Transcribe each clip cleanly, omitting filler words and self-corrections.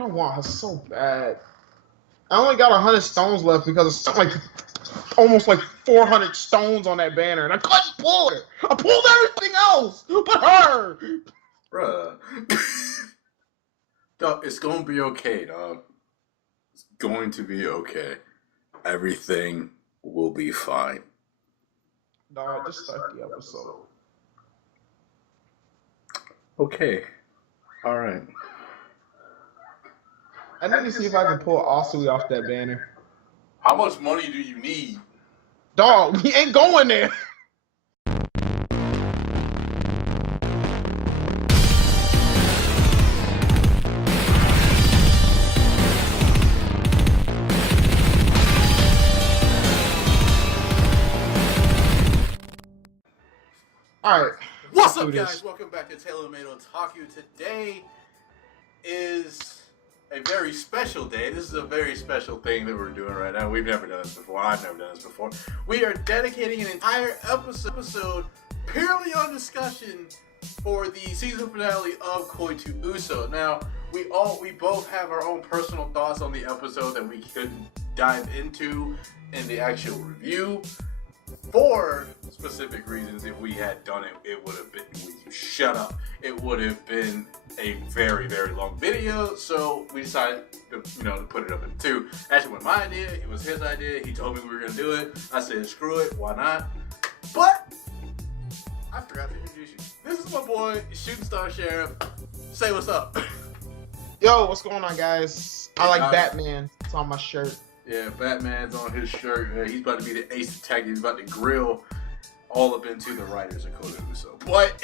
don't want her so bad. I only got 100 stones left because it's like almost like 400 stones on that banner, and I couldn't pull it. I pulled everything else but her. Bruh. Dog, it's gonna be okay, dog. It's going to be okay. Everything will be fine. Dog, just start the episode. Okay. Alright. I need to see if I can pull Asui off that banner. How much money do you need? Dog, we ain't going there. Alright. What's up, guys? Welcome back to TaylorMadeOtaku. Today is a very special day. This is a very special thing that we're doing right now. We've never done this before. I've never done this before. We are dedicating an entire episode purely on discussion for the season finale of Koi to Uso. Now, we both have our own personal thoughts on the episode that we could dive into in the actual review. For specific reasons, if we had done it, it would have been, shut up, it would have been a very, very long video, so we decided to, to put it up in two. Actually, wasn't my idea, it was his idea, he told me we were going to do it, I said screw it, why not? But, I forgot to introduce you. This is my boy, ShootingStar Sheriff. Say what's up. Yo, what's going on, guys? I like Batman, it's on my shirt. Yeah, Batman's on his shirt. He's about to be the ace detective. He's about to grill all up into the writers of Koi to Uso. But,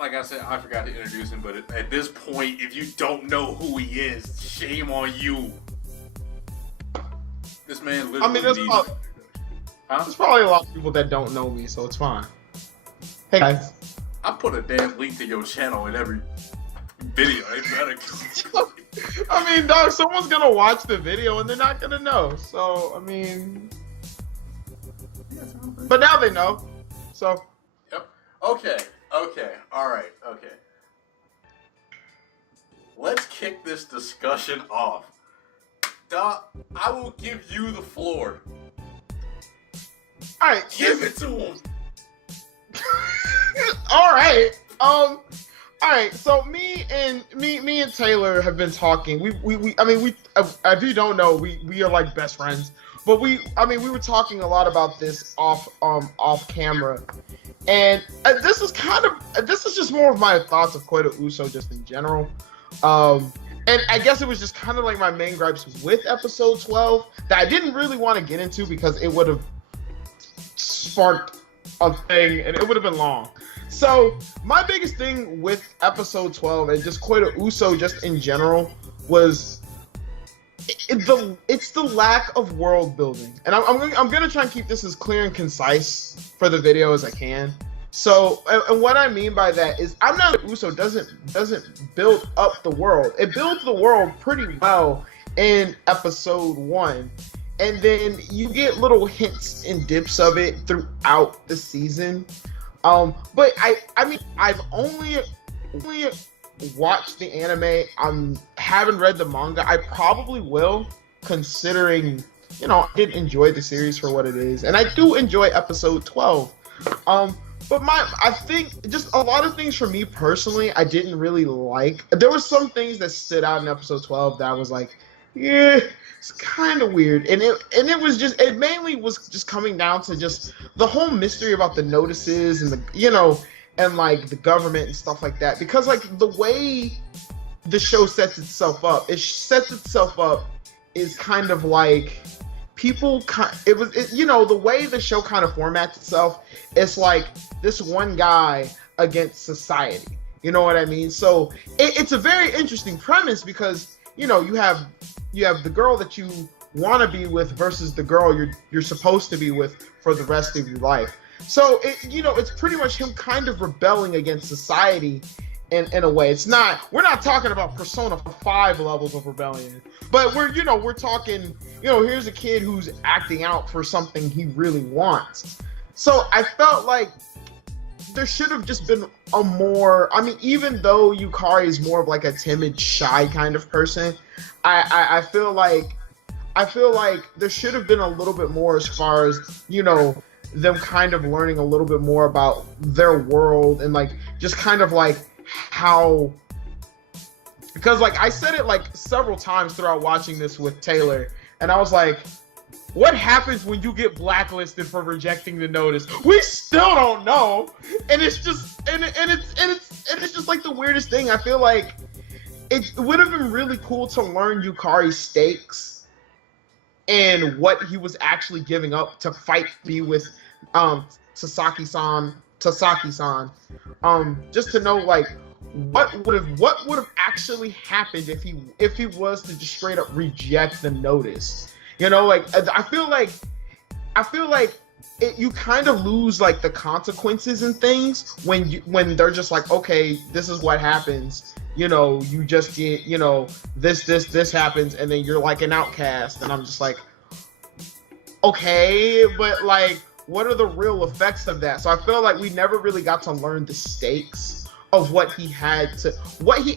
like I said, I forgot to introduce him. But at this point, if you don't know who he is, shame on you. This man literally needs... There's probably a lot of people that don't know me, so it's fine. Hey, guys. I put a damn link to your channel in every video. They better... I mean, dog, someone's gonna watch the video and they're not gonna know. So, I mean, but now they know. So, yep. Okay. All right. Okay. Let's kick this discussion off. Doc, I will give you the floor. All right, give it to him. All right. All right, so me and Taylor have been talking. If you don't know, we are like best friends. But we were talking a lot about this off camera, and this is just more of my thoughts of Koi to Uso just in general. And I guess it was just kind of like my main gripes with episode 12 that I didn't really want to get into because it would have sparked a thing and it would have been long. So, my biggest thing with episode 12 and just Koi to Uso just in general was it's the lack of world building. And I'm going to try and keep this as clear and concise for the video as I can. So, and what I mean by that is I'm not Uso doesn't build up the world. It builds the world pretty well in episode 1. And then you get little hints and dips of it throughout the season. But I've only watched the anime. I haven't read the manga. I probably will, considering, I did enjoy the series for what it is. And I do enjoy episode 12. But I think just a lot of things for me personally, I didn't really like. There were some things that stood out in episode 12 that I was like, yeah, it's kind of weird. And it mainly was just coming down to just the whole mystery about the notices and and like the government and stuff like that. Because like the way the show sets itself up is kind of like the way the show kind of formats itself, it's like this one guy against society. You know what I mean? So it's a very interesting premise because, you have the girl that you want to be with versus the girl you're supposed to be with for the rest of your life. So it's pretty much him kind of rebelling against society in a way. We're not talking about Persona 5 levels of rebellion, but we're talking, here's a kid who's acting out for something he really wants. So I felt like there should have just been a more. I mean, even though Yukari is more of like a timid, shy kind of person, I feel like there should have been a little bit more as far as, you know, them kind of learning a little bit more about their world and like just kind of like how. Because like I said it like several times throughout watching this with Taylor, and I was like, what happens when you get blacklisted for rejecting the notice? We still don't know, and it's just it's just like the weirdest thing. I feel like it would have been really cool to learn Yukari's stakes and what he was actually giving up to fight be with Tasaki-san, just to know like what would have actually happened if he was to just straight up reject the notice. You know, like I feel like you kind of lose like the consequences and things when they're just like, okay, this is what happens. You know, you just get, you know, this happens, and then you're like an outcast, and I'm just like, okay, but like, what are the real effects of that? So I feel like we never really got to learn the stakes of what he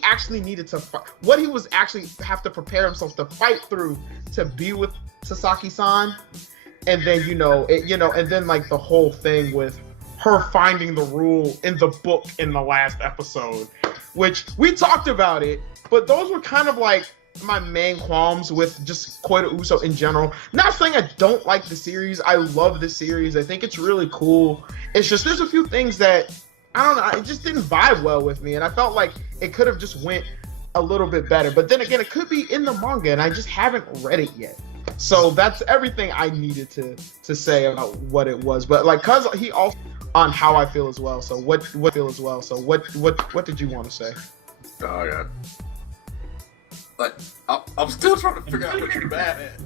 actually needed to fight, what he was actually have to prepare himself to fight through to be with Sasaki-san. And then, and then like the whole thing with her finding the rule in the book in the last episode, which we talked about it, but those were kind of like my main qualms with just Koita Uso in general. Not saying I don't like the series. I love the series. I think it's really cool. It's just there's a few things that, I don't know, it just didn't vibe well with me, and I felt like it could have just went a little bit better. But then again, it could be in the manga, and I just haven't read it yet. So that's everything I needed to say about what it was. But like, cause he also on how I feel as well. So what did you want to say? Oh god. Like I'm still trying to figure out what you're mad at.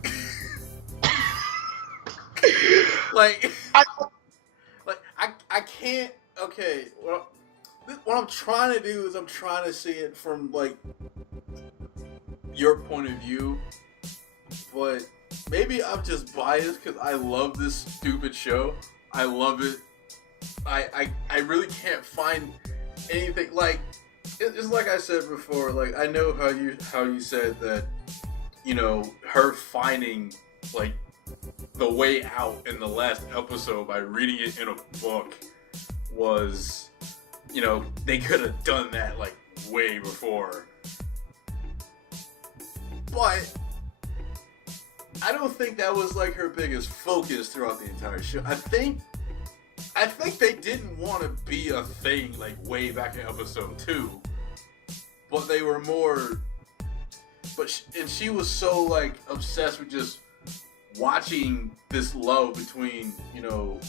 I can't. Okay, well, what I'm trying to do is I'm trying to see it from like your point of view, but maybe I'm just biased because I love this stupid show. I love it. I really can't find anything like. It's like I said before. Like, I know how you said that, you know, her finding like the way out in the last episode by reading it in a book was, you know, they could have done that like way before. But I don't think that was like her biggest focus throughout the entire show. I think they didn't want to be a thing like way back in episode 2, but they were more. And she was so like obsessed with just watching this love between, you know,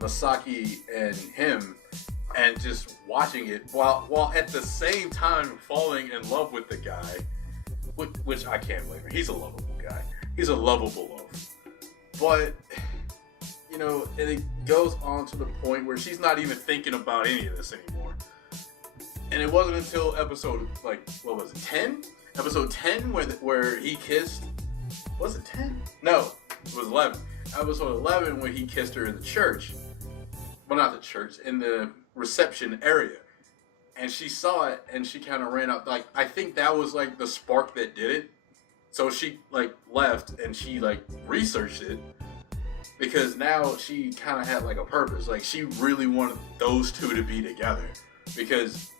Masaki and him, and just watching it while at the same time falling in love with the guy, which I can't blame her. He's a lovable guy. He's a lovable love. But, you know, and it goes on to the point where she's not even thinking about any of this anymore. And it wasn't until episode, like, what was it, 10? Episode 10 where he kissed, was it 10? No, it was 11. Episode 11 when he kissed her in the church. Well, not the church, in the reception area. And she saw it, and she kind of ran out. Like, I think that was, like, the spark that did it. So she, like, left, and she, like, researched it. Because now she kind of had, like, a purpose. Like, she really wanted those two to be together. Because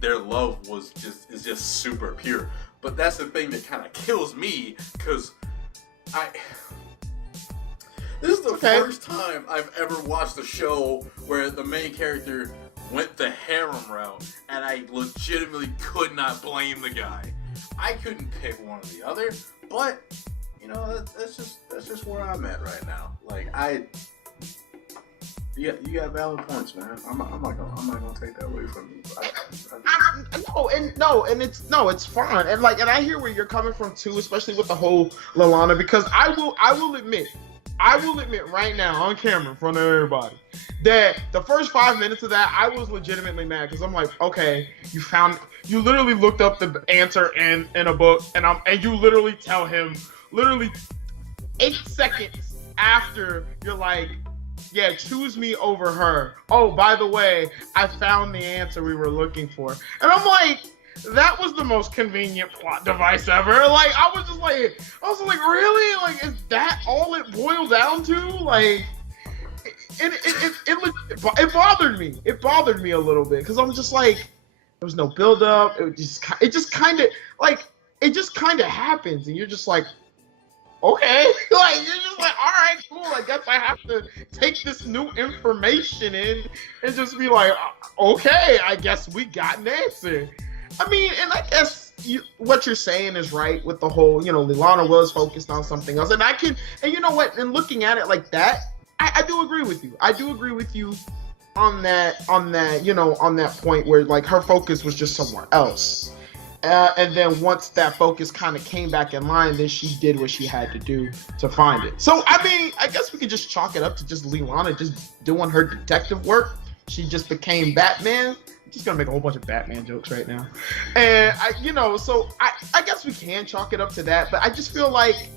their love is just super pure. But that's the thing that kind of kills me, because this is the first time I've ever watched a show where the main character went the harem route, and I legitimately could not blame the guy. I couldn't pick one or the other, but you know, that's just where I'm at right now. Like, you got valid points, man. I'm not gonna take that away from you. It's fine, and I hear where you're coming from too, especially with the whole Lalana, because I will admit right now on camera in front of everybody that the first 5 minutes of that I was legitimately mad, because I'm like, okay, you literally looked up the answer in a book, and you literally tell him 8 seconds after you're like, Yeah, choose me over her. Oh, by the way, I found the answer we were looking for. And I'm like, that was the most convenient plot device ever. Like, I was like, really? Like, is that all it boiled down to? Like, it bothered me. It bothered me a little bit because I'm just like, there was no build up. It just kind of happens, and you're just like, okay, like you're just like, all right, cool. I guess I have to take this new information in and just be like, okay, I guess we got an answer. I mean, and I guess what you're saying is right with the whole, Lilana was focused on something else, and you know what? And looking at it like that, I do agree with you. I do agree with you on that, on that point where like her focus was just somewhere else. And then once that focus kind of came back in line, then she did what she had to do to find it. So, I mean, I guess we could just chalk it up to just Lilana just doing her detective work. She just became Batman. I'm just gonna make a whole bunch of Batman jokes right now. And I guess we can chalk it up to that, but I just feel like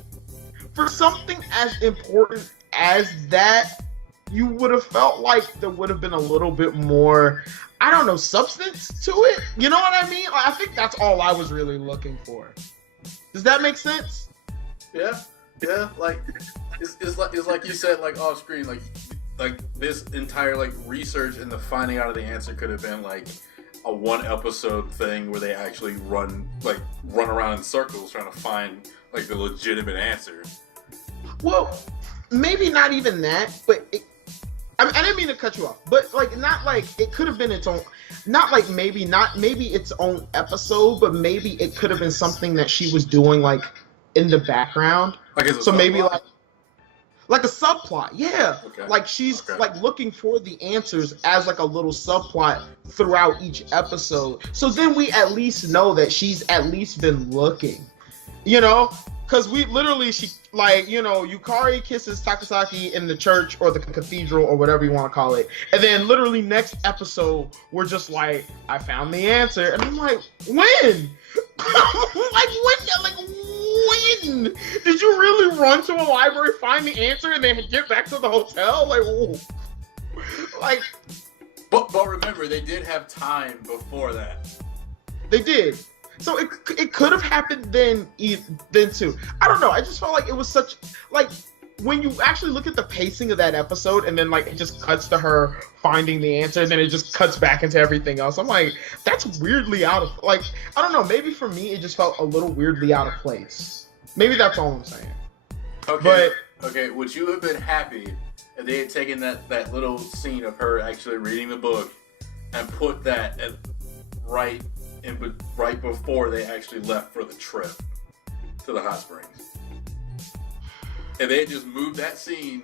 for something as important as that, you would have felt like there would have been a little bit more, I don't know, substance to it. You know what I mean? Like, I think that's all I was really looking for. Does that make sense? Yeah. Like it's like you said, like off screen, like this entire like research and the finding out of the answer could have been like a 1 episode thing where they actually run around in circles trying to find like the legitimate answer. Well, maybe not even that, but I didn't mean to cut you off, but like not like it could have been its own, not maybe its own episode, but maybe it could have been something that she was doing like in the background. Like so maybe like a subplot, yeah. Okay. Like she's like looking for the answers as like a little subplot throughout each episode. So then we at least know that she's at least been looking, because we literally Yukari kisses Takasaki in the church or the cathedral or whatever you want to call it, and then literally next episode we're just like, I found the answer, and I'm like, when? When did you really run to a library, find the answer, and then get back to the hotel? But remember, they did have time before that. They did. So it could have happened then too. I don't know. I just felt like it was such like when you actually look at the pacing of that episode and then like it just cuts to her finding the answer and then it just cuts back into everything else. I'm like, that's weirdly out of I don't know. Maybe for me it just felt a little weirdly out of place. Maybe that's all I'm saying. Okay. Would you have been happy if they had taken that little scene of her actually reading the book and put that right before they actually left for the trip to the hot springs? And they had just moved that scene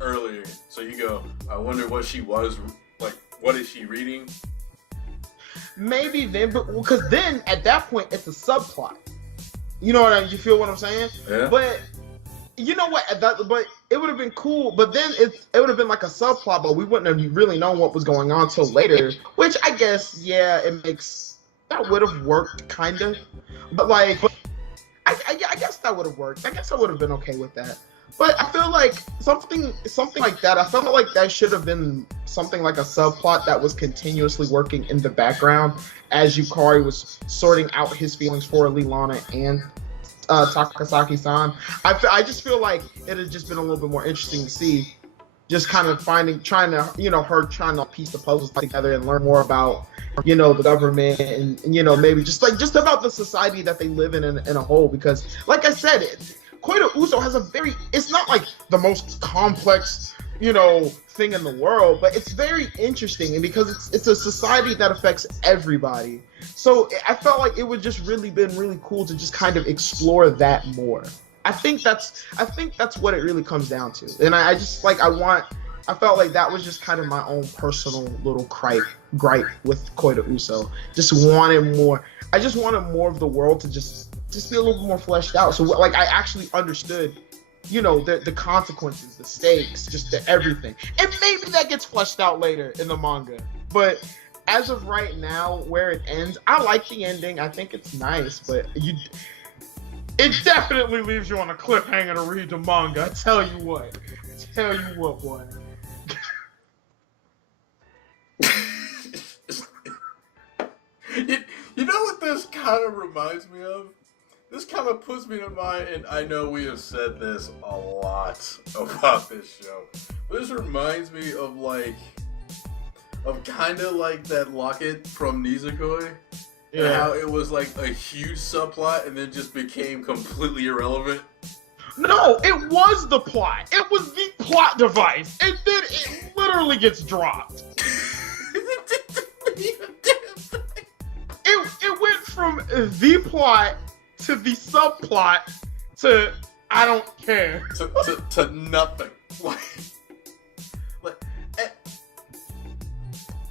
earlier, so you go, I wonder what she was like. What is she reading? Maybe then, but because then at that point it's a subplot. You know what I mean? You feel what I'm saying? Yeah. But you know what? But it would have been cool. But then it would have been like a subplot, but we wouldn't have really known what was going on till later. Which I guess, yeah, that would have worked, kind of. But I guess that would have worked. I guess I would have been okay with that. But I feel like something like that, I felt like that should have been something like a subplot that was continuously working in the background as Yukari was sorting out his feelings for Lilana and Takasaki-san. I just feel like it had just been a little bit more interesting to see, just kind of her trying to piece the puzzles together and learn more about, the government and, maybe just about the society that they live in a whole. Because, like I said, Koido Uso has it's not like the most complex, thing in the world, but it's very interesting, and because it's a society that affects everybody. So I felt like it would just really been really cool to just kind of explore that more. I think that's what it really comes down to. And I felt like that was just kind of my own personal little gripe with Koido Uso. Just wanted more. I just wanted more of the world to just be a little bit more fleshed out. So I actually understood, the consequences, the stakes, just the everything. And maybe that gets fleshed out later in the manga. But as of right now, where it ends, I like the ending. I think it's nice, but it definitely leaves you on a cliffhanger to read the manga. I tell you what, boy. You know what this kind of reminds me of? This kind of puts me in mind, and I know we have said this a lot about this show, but this reminds me of kind of like that locket from Nizukoi. Yeah. And how it was like a huge subplot and then just became completely irrelevant. No, it was the plot. It was the plot device. And then it literally gets dropped. It went from the plot to the subplot to I don't care. to nothing.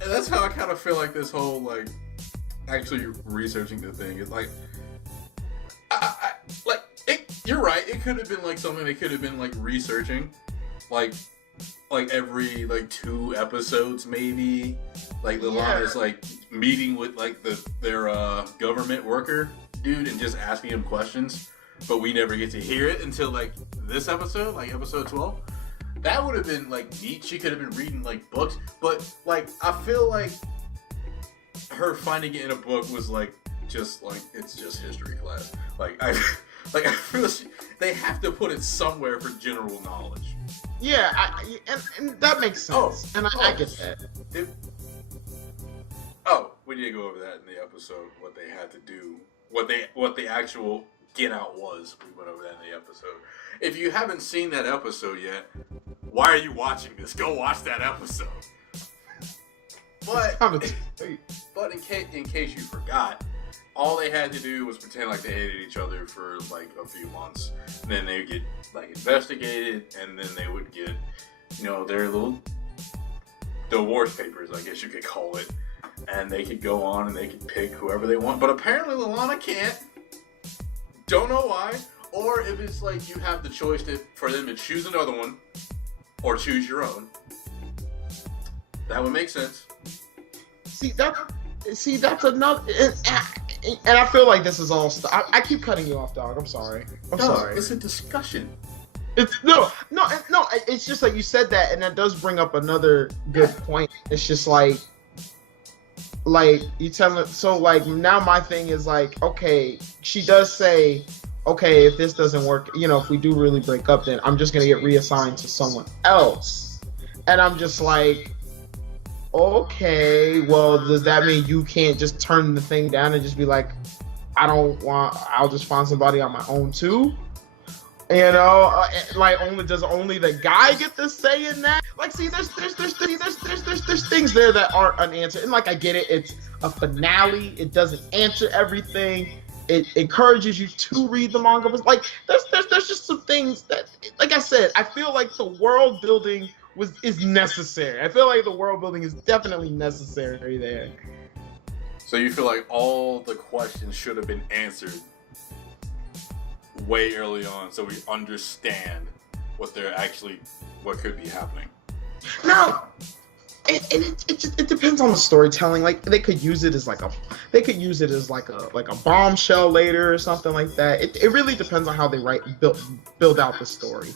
And that's how I kind of feel like this whole, like, actually researching the thing is like, you're right. It could have been like something they could have been like researching, like every like 2 episodes maybe. Like Lalana's like meeting with like their government worker dude and just asking him questions, but we never get to hear it until like this episode, like episode 12. That would have been like neat. She could have been reading like books, but like I feel like her finding it in a book was like just like it's just history class. I feel they have to put it somewhere for general knowledge. Yeah, and that makes sense. I get that. We did go over that in the episode. What they had to do, what the actual get out was. We went over that in the episode. If you haven't seen that episode yet, why are you watching this? Go watch that episode. But in case you forgot, all they had to do was pretend like they hated each other for like a few months. And then they would get like investigated, and then they would get, their little divorce papers, I guess you could call it. And they could go on and they could pick whoever they want. But apparently Lalana can't. Don't know why. Or if it's like you have the choice for them to choose another one or choose your own. That would make sense. See, that's another... And I feel like this is all... I keep cutting you off, dog. I'm sorry. I'm sorry. It's a discussion. No. It's just like you said that, and that does bring up another good point. It's just like you tell me. So like now my thing is like, okay, she does say, okay, if this doesn't work, if we do really break up, then I'm just gonna get reassigned to someone else. And I'm just like, okay, well, does that mean you can't just turn the thing down and just be like, I'll just find somebody on my own too? Only the guy get to say in that? Like, see, there's things there that aren't unanswered. And like, I get it. It's a finale. It doesn't answer everything. It encourages you to read the manga. But like, there's just some things that, like I said, I feel like the world building is necessary. I feel like the world building is definitely necessary there. So you feel like all the questions should have been answered way early on, so we understand what could be happening. No, it depends on the storytelling. Like they could use it as like a bombshell later or something like that. It really depends on how they build out the story.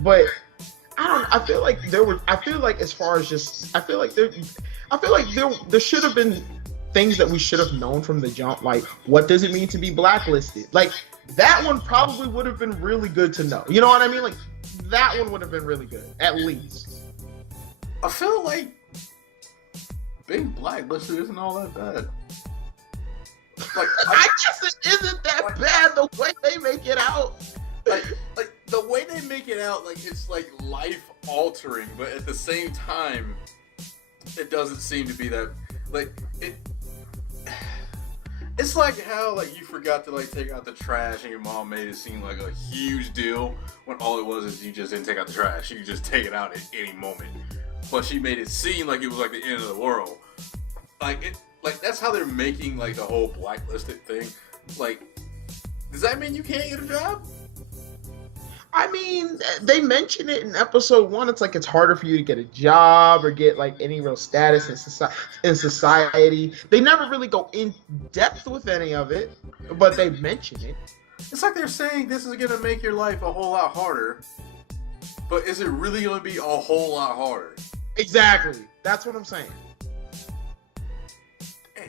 But I feel like there should have been things that we should have known from the jump. Like, what does it mean to be blacklisted? Like, that one probably would have been really good to know. You know what I mean? Like, that one would have been really good, at least. I feel like being blacklisted isn't all that bad. Like, I guess it isn't that bad the way they make it out. Like the way they make it out, like it's like life altering, but at the same time, it doesn't seem to be that. Like it. It's like how like you forgot to like take out the trash and your mom made it seem like a huge deal when all it was is you just didn't take out the trash. You could just take it out at any moment. But she made it seem like it was like the end of the world. Like that's how they're making like the whole blacklisted thing. Like, does that mean you can't get a job? I mean, they mention it in episode 1. It's like it's harder for you to get a job or get like any real status in society. They never really go in depth with any of it, but they mention it. It's like they're saying this is gonna make your life a whole lot harder, but is it really gonna be a whole lot harder? Exactly. That's what I'm saying. Damn.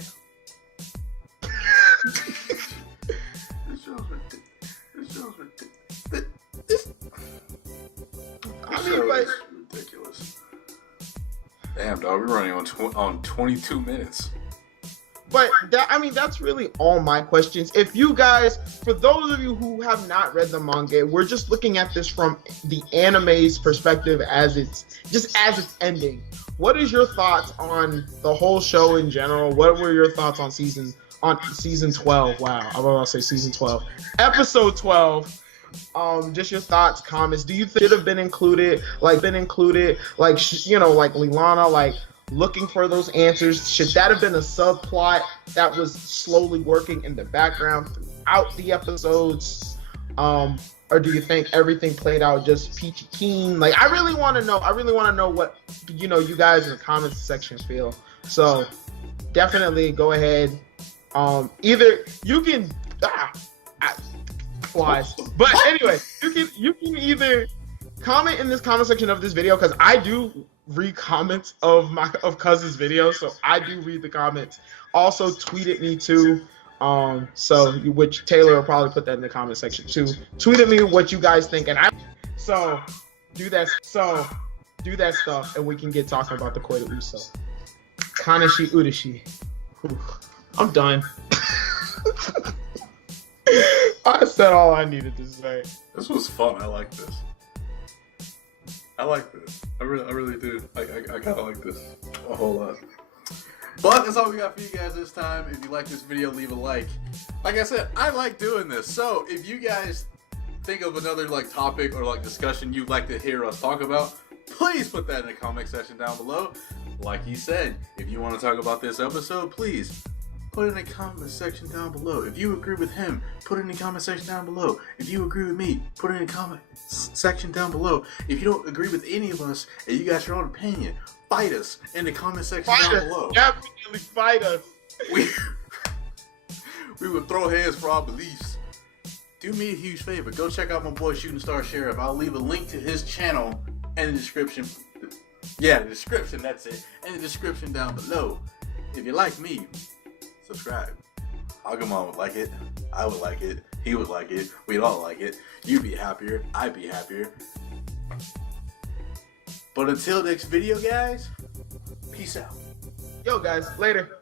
This show's ridiculous. I mean, like, Ridiculous. Damn, dog, we're running on 22 minutes. but that's really all my questions. If you guys, for those of you who have not read the manga, we're just looking at this from the anime's perspective as it's ending. What is your thoughts on the whole show in general? What were your thoughts on season 12? Wow, I was about to say season 12, episode 12. Just your thoughts, comments. Do you think it should have been included? Like Lilana, like looking for those answers. Should that have been a subplot that was slowly working in the background throughout the episodes? Or do you think everything played out just peachy keen? Like, I really want to know what you guys in the comments section feel. So definitely go ahead. Either you can flies. But anyway, you can either comment in this comment section of this video, because I do read comments of Cuz's video, so I do read the comments. Also tweet at me too. Which Taylor will probably put that in the comment section too. Tweet at me what you guys think, and do that stuff, and we can get talking about the Koida Uso. Kanashi Udashi. I'm done. I said all I needed to say. This was fun. I like this. I really do. I kind of like this a whole lot. But that's all we got for you guys this time. If you like this video, leave a like. Like I said, I like doing this. So if you guys think of another topic or discussion you'd like to hear us talk about, please put that in the comment section down below. Like he said, if you want to talk about this episode, please put it in the comment section down below. If you agree with him, put it in the comment section down below. If you agree with me, put it in the comment section down below. If you don't agree with any of us and you got your own opinion, fight us in the comment section down below. Definitely fight us. We would throw hands for our beliefs. Do me a huge favor. Go check out my boy ShootingStar Sheriff. I'll leave a link to his channel in the description. Yeah, the description, that's it. In the description down below. If you like me, subscribe. Agumon would like it. I would like it. He would like it. We'd all like it. You'd be happier. I'd be happier. But until next video, guys, peace out. Yo, guys, later.